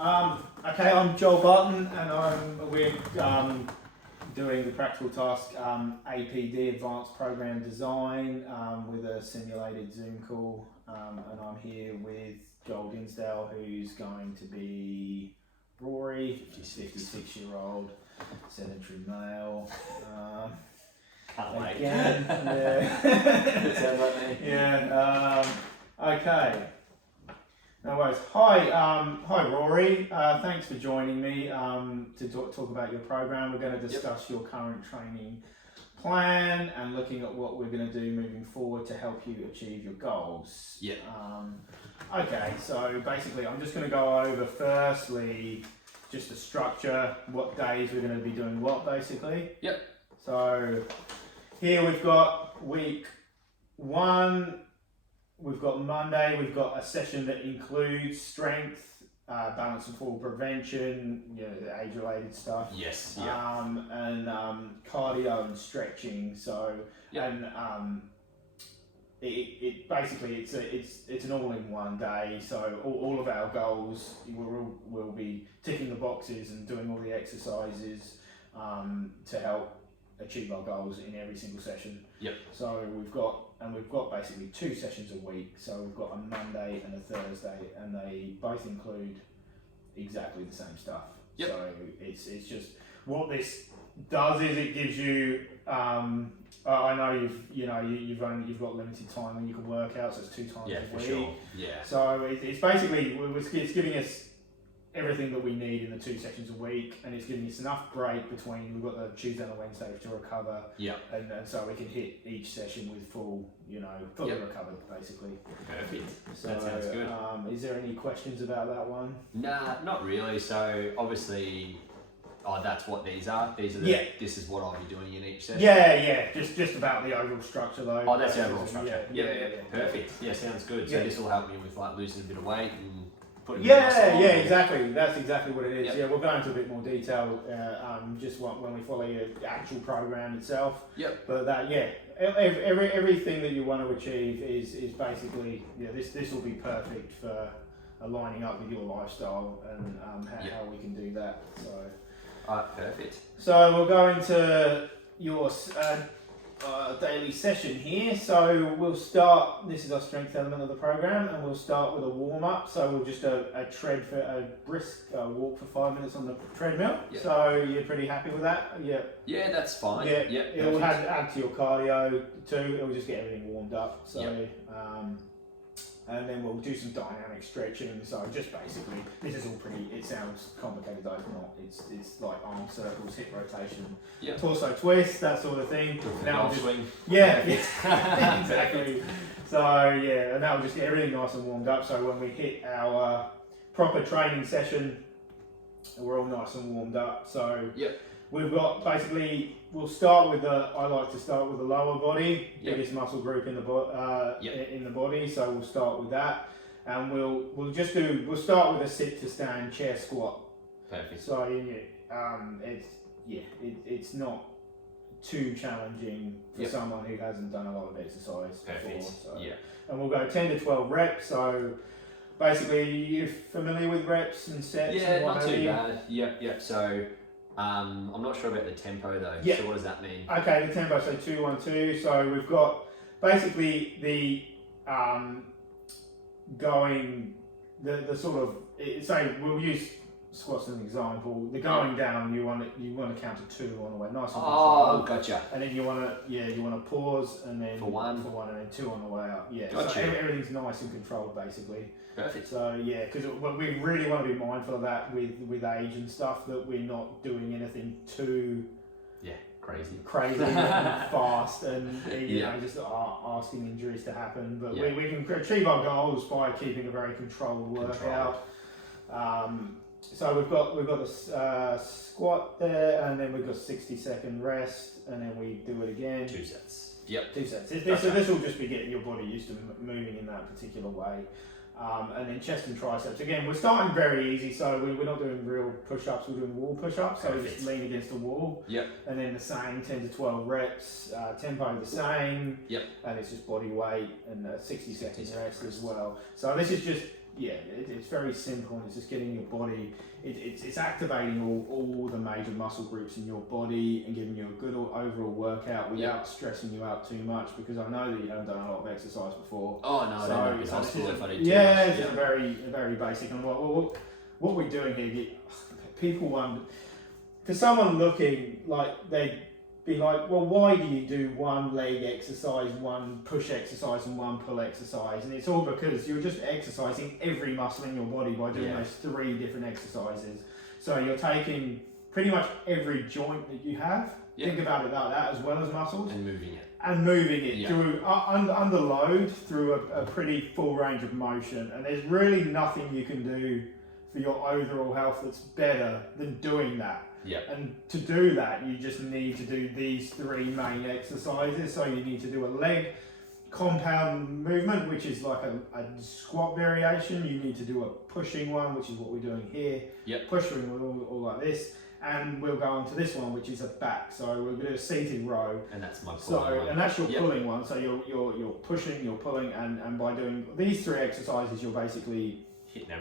Okay, I'm Joel Barton, and we're doing the practical task APD, Advanced Program Design, with a simulated Zoom call. And I'm here with Joel Dinsdale, who's going to be Rory, 56-year-old, sedentary male. Can't wait. Again, yeah. It sounds like me. Yeah. Okay. No worries. Hi Rory. Thanks for joining me to talk about your program. We're going to discuss your current training plan and looking at what we're going to do moving forward to help you achieve your goals. Yeah. Okay. So basically, I'm just going to go over firstly just the structure, what days we're going to be doing what, basically. Yep. So here we've got week 1. We've got Monday, we've got a session that includes strength, balance and fall prevention, the age-related stuff. Yes. Yeah. And cardio and stretching. So, and it basically it's an all-in-one day. So all of our goals will be ticking the boxes and doing all the exercises to help achieve our goals in every single session. Yep. So we've got basically 2 sessions a week. So we've got a Monday and a Thursday, and they both include exactly the same stuff. Yep. So it's just what this does is it gives you. I know you've got limited time when you can work out, so it's 2 times a week. Sure. Yeah. So it's basically it's giving us everything that we need in the 2 sessions a week, and it's giving us enough break between. We've got the Tuesday and the Wednesday to recover. Yeah. And so we can hit each session with fully recovered, basically. Perfect. So, that sounds good. Is there any questions about that one? Nah, not really. So obviously, that's what these are. This is what I'll be doing in each session. Yeah. Just about the overall structure, though. Oh, that's the overall structure. Yeah. Perfect. Yeah, sounds good. So this will help me with losing a bit of weight and. Exactly. That's exactly what it is. Yep. Yeah, we'll go into a bit more detail just when we follow your actual program itself. Yep. But everything that you want to achieve is basically this will be perfect for aligning up with your lifestyle and how we can do that. So. Perfect. So we'll go into your daily session here. So we'll start, this is our strength element of the program, and we'll start with a warm-up. So we'll just a brisk walk for 5 minutes on the treadmill. Yep. So you're pretty happy with that? Yeah, that's fine. Yeah, it will add to your cardio too. It will just get everything warmed up. So and then we'll do some dynamic stretching. So just basically, this is all pretty. It sounds complicated though. It's not. It's like arm circles, hip rotation, torso twist, that sort of thing. Now swing. Yeah, exactly. So and that will just get everything nice and warmed up. So when we hit our proper training session, we're all nice and warmed up. So we've got basically. We'll start with I like to start with the lower body, biggest muscle group in the in the body. So we'll start with that, and we'll start with a sit to stand chair squat. Perfect. So it's not too challenging for someone who hasn't done a lot of exercise before. So. And we'll go 10 to 12 reps. So basically, you're familiar with reps and sets. Yeah, and not too bad. Yep. So. I'm not sure about the tempo though. Yeah. So what does that mean? Okay, the tempo, so 2, 1, 2. So we've got basically the sort of say we'll use squats as an example. The going down, you want to count to 2 on the way, nice and controlled. Gotcha. And then you want to pause and then for 1 and then 2 on the way up. Yeah, gotcha. So everything's nice and controlled basically. Perfect. So because we really want to be mindful of that with age and stuff, that we're not doing anything too crazy and fast and just asking injuries to happen. But we can achieve our goals by keeping a very controlled workout. So we've got the squat there, and then we've got 60-second rest, and then we do it again. 2 sets. Yep. 2 sets. This will just be getting your body used to moving in that particular way. And then chest and triceps. Again, we're starting very easy, so we're not doing real push-ups, we're doing wall push-ups, so we just lean against the wall. Yep. And then the same 10 to 12 reps, tempo the same. Yep. And it's just body weight and 60 seconds rest as well. So this is just it's very simple, and it's just getting your body. It's activating all the major muscle groups in your body and giving you a good overall workout without stressing you out too much. Because I know that you haven't done a lot of exercise before. Oh no, so, I don't know hospital if I did too yeah, much. it's a very basic. And what we're doing here, people wonder, for someone looking like they. Be like, well, why do you do one leg exercise, one push exercise, and one pull exercise? And it's all because you're just exercising every muscle in your body by doing those 3 different exercises. So you're taking pretty much every joint that you have. Think about it like that, as well as muscles, and moving it through under load through a pretty full range of motion. And there's really nothing you can do for your overall health that's better than doing that. And to do that, you just need to do these 3 main exercises. So you need to do a leg compound movement, which is like a squat variation. You need to do a pushing one, which is what we're doing here. Pushing all like this. And we'll go on to this one, which is a back. So we're going to do a seated row. And that's my pulling one. And that's your pulling one. So you're pushing, you're pulling, and by doing these 3 exercises, you're basically hitting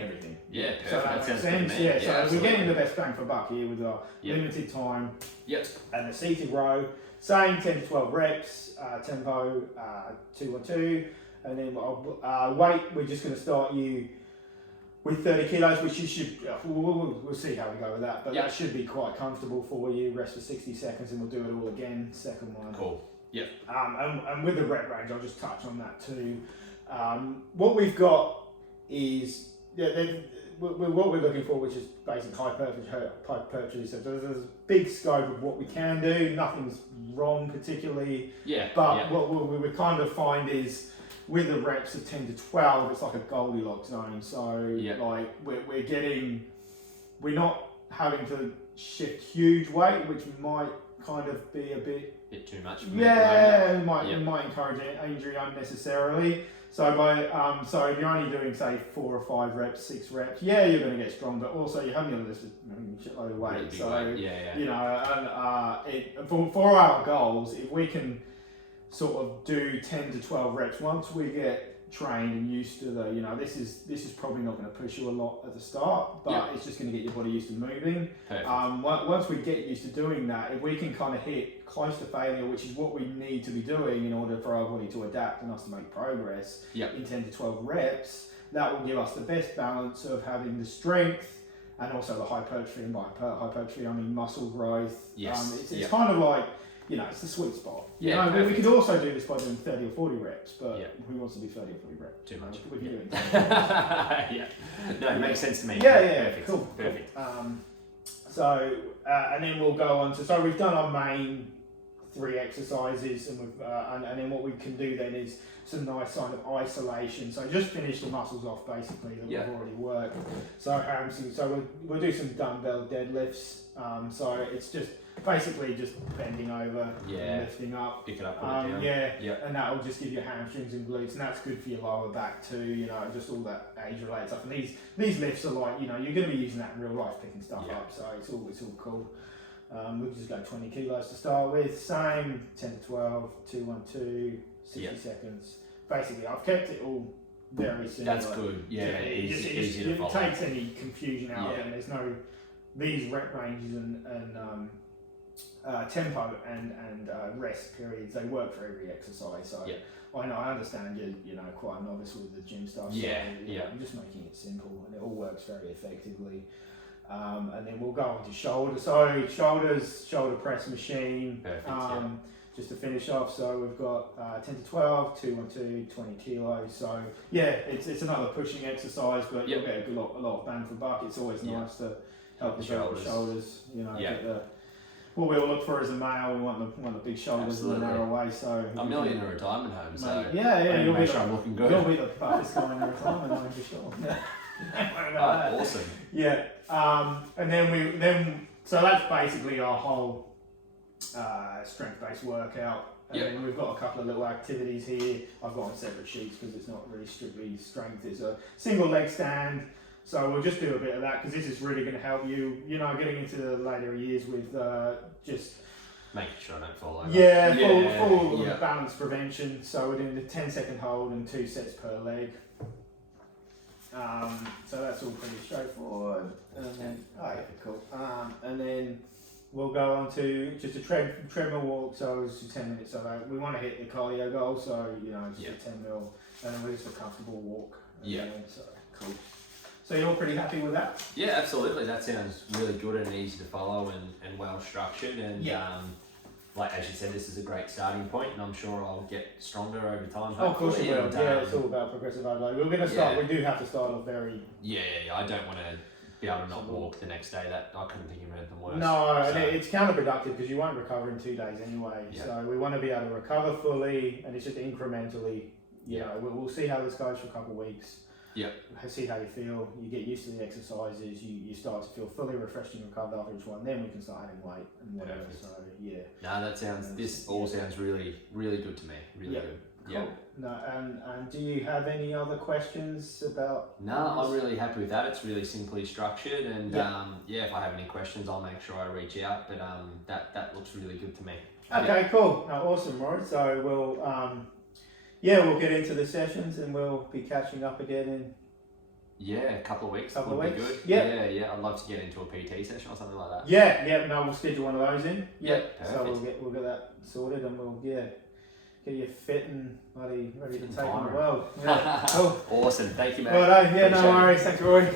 everything. Yeah, perfect. So that makes sense. So we're getting the best bang for buck here with our limited time. And the seated row, same 10 to 12 reps, tempo 2-1-2, and then weight. We're just going to start you with 30 kilos, which you should. We'll see how we go with that, but that should be quite comfortable for you. Rest for 60 seconds, and we'll do it all again. Second one. Cool. And with the rep range, I'll just touch on that too. What we've got is what we're looking for, which is basic hypertrophy. So there's a big scope of what we can do. Nothing's wrong particularly. But what we kind of find is with the reps of 10 to 12, it's like a Goldilocks zone. So like we're not having to shift huge weight, which might kind of be a bit too much. It might encourage injury unnecessarily. So so if you're only doing say 4 or 5 reps, 6 reps, you're going to get strong, but also you're having a shitload of weight. You know, and for our goals, if we can sort of do 10 to 12 reps, once we get trained and used to this is probably not going to push you a lot at the start, but it's just going to get your body used to moving. Once we get used to doing that, if we can kind of hit close to failure, which is what we need to be doing in order for our body to adapt and us to make progress in 10 to 12 reps, that will give us the best balance of having the strength and also the hypertrophy. And by hypertrophy I mean muscle growth. It's kind of like, it's the sweet spot. We could also do this by doing 30 or 40 reps, but who wants to do 30 or 40 reps? Too much. We can do it. No, it makes sense to me. Perfect. Cool. Perfect. And then we'll go on to, so we've done our main 3 exercises, and we've and then what we can do then is some nice kind of isolation. So just finish the muscles off basically that we've already worked. So we'll do some dumbbell deadlifts. So it's just basically just bending over and lifting up. Pick it up, put it down. And that will just give you hamstrings and glutes, and that's good for your lower back too, just all that age-related stuff. And these lifts are like, you're going to be using that in real life, picking stuff up, so it's all cool. We'll just go 20 kilos to start with, same 10 to 12, 2-1-2, 60 seconds. Basically, I've kept it all very similar. That's good. It takes any confusion out of it, and there's no, these rep ranges and tempo and rest periods, they work for every exercise. So I understand you're quite a novice with the gym stuff. I'm just making it simple, and it all works very effectively. And then we'll go on to shoulder. So shoulder press machine. Perfect. Just to finish off, so we've got 10 to 12, 2-1-2, 20 kilos. So it's another pushing exercise, but you'll get a lot of bang for buck. It's always nice to help develop the shoulders. Get the, what we'll look for as a male, we want the big shoulders in a narrow waist. So I'm nearly in a retirement home, so you'll make sure I'm looking good. You'll be the fattest guy in the retirement home for sure. Awesome. And then so that's basically our whole strength-based workout. And then we've got a couple of little activities here. I've got on separate sheets because it's not really strictly strength. It's a single leg stand. So we'll just do a bit of that because this is really going to help you, getting into the later years with just making sure I don't fall over. Full balance prevention. So we're doing the 10-second hold and 2 sets per leg. So that's all pretty straightforward. And then, cool. And then we'll go on to just a treadmill walk. So it's just 10 minutes. So we want to hit the cardio goal. So just a 10 mil, and then just a comfortable walk. Yeah. So cool. So you're pretty happy with that? Yeah, absolutely. That sounds really good and easy to follow and well structured. And like as you said, this is a great starting point, and I'm sure I'll get stronger over time. Oh, of course you will. It's all about progressive overload. We're going to start. We do have to start off very. Yeah. I don't want to be able to not walk the next day. That I couldn't think of anything worse. No, and it's counterproductive because you won't recover in 2 days anyway. Yeah. So we want to be able to recover fully, and it's just incrementally. We'll see how this goes for a couple of weeks. Yeah. See how you feel. You get used to the exercises. You start to feel fully refreshed and recovered after each one. Then we can start adding weight and whatever. So yeah. No, that sounds. This all sounds really, really good to me. Really good. Cool. Yeah. No, and do you have any other questions about? No, I'm really happy with that. It's really simply structured, and if I have any questions, I'll make sure I reach out. But that looks really good to me. Okay, cool. No, awesome, Roy. So we'll get into the sessions, and we'll be catching up again in a couple of weeks. Be good. Yeah. I'd love to get into a PT session or something like that. Yeah. No, we'll schedule one of those in. Yeah. So we'll get that sorted, and we'll get you fit and ready to take on the world. Yeah. Cool. Awesome. Thank you, man. Well, no worries. Thanks, Roy.